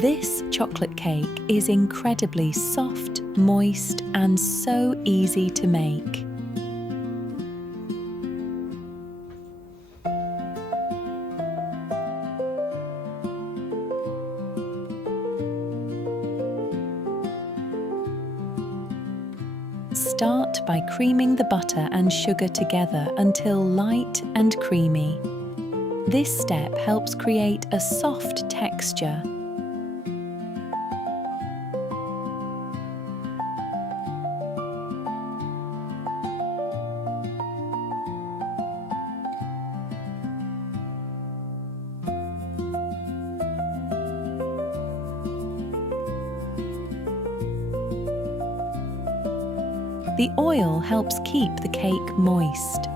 This chocolate cake is incredibly soft, moist, and so easy to make. Start by creaming the butter and sugar together until light and creamy. This step helps create a soft texture. The oil helps keep the cake moist.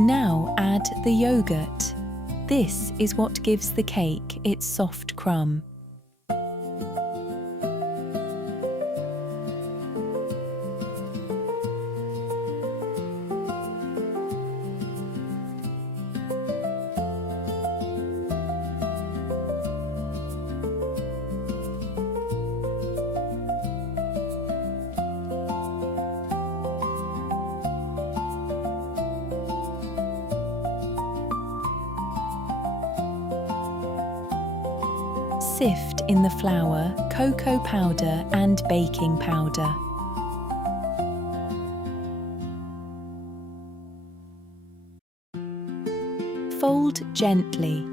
Now add the yogurt. This is what gives the cake its soft crumb. Sift in the flour, cocoa powder and baking powder. Fold gently.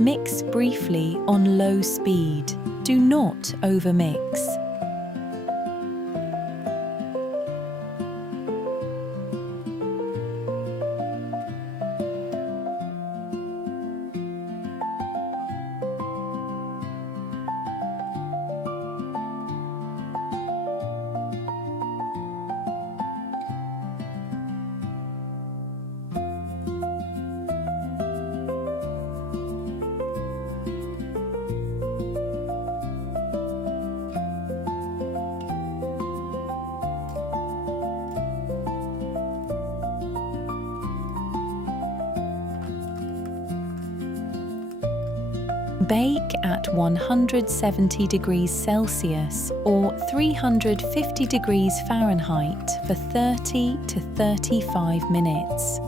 Mix briefly on low speed. Do not overmix. Bake at 170 degrees Celsius or 350 degrees Fahrenheit for 30 to 35 minutes.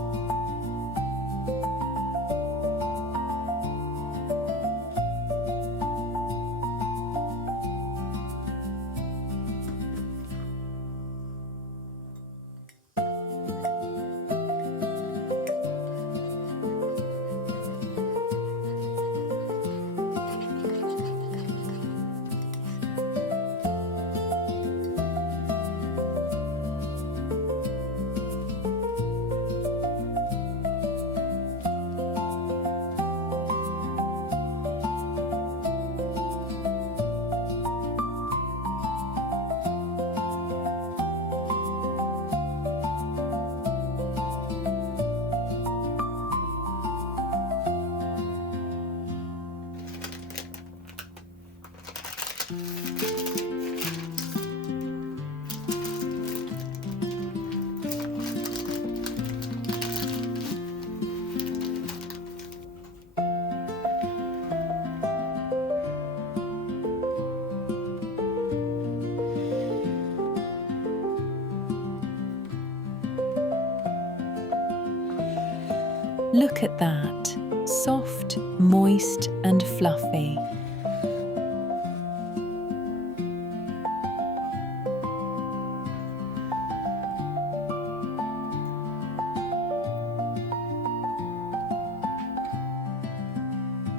Look at that, soft, moist and fluffy.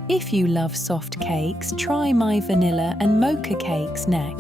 If you love soft cakes, try my vanilla and mocha cakes next.